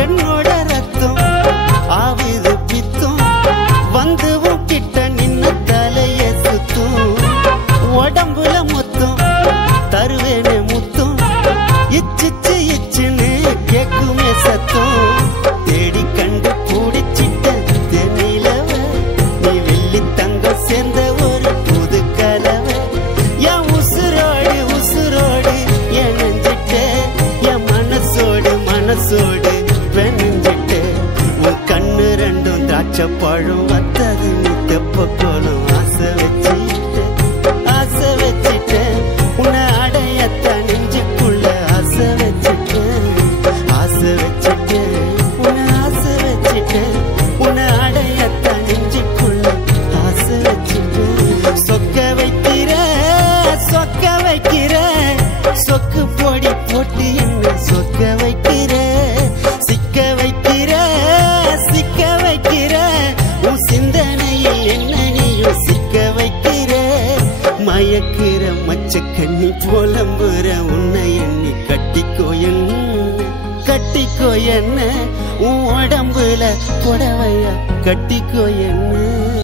என்னோட ரத்தம் ஆவிது பித்தும் வந்து கிட்ட நின்ன தலைய சுத்தும் உடம்புல மொத்தம் தருவேனே முத்தும் இச்சிச்சு இச்சுன்னு கேக்குமே சத்தம் தேடி கண்டு பூடிச்சிட்ட தென்னிலவ நீ வெள்ளி தங்கம் சேர்ந்த ஒரு புது கலவை என் உசுரோடு உசுரோடு என் நெஞ்சிட்ட என் மனசோடு மனசோடு வெனஞ்சிட்ட உன் கண்ணு ரெண்டும் திராட்சை பழம் வத்தது நீ தெப்ப கோலம் ஆசை வச்சிட்டேன் உன்னை அடையத்தான் நெஞ்சுக்குள்ள ஆசை வச்சிட்டேன் உன்னை ஆசை வச்சிட்டேன் உன்னை அடையத்தான் நெஞ்சுக்குள்ள ஆசை வச்சிட்டேன் சொக்க வைக்கிற சொக்கு பொடி போட்டு என்ன சொக்க வைக்கிற சிக்க வைக்கிற உன் சிந்தனையில் என்ன நீயும் சிக்க வைக்கிற மயக்கிற மச்சக்கண்ணி போலம்புற உன்னை எண்ணி கட்டிக்கோ என்ன உன் உடம்புல புடவையா கட்டிக்கோ என்ன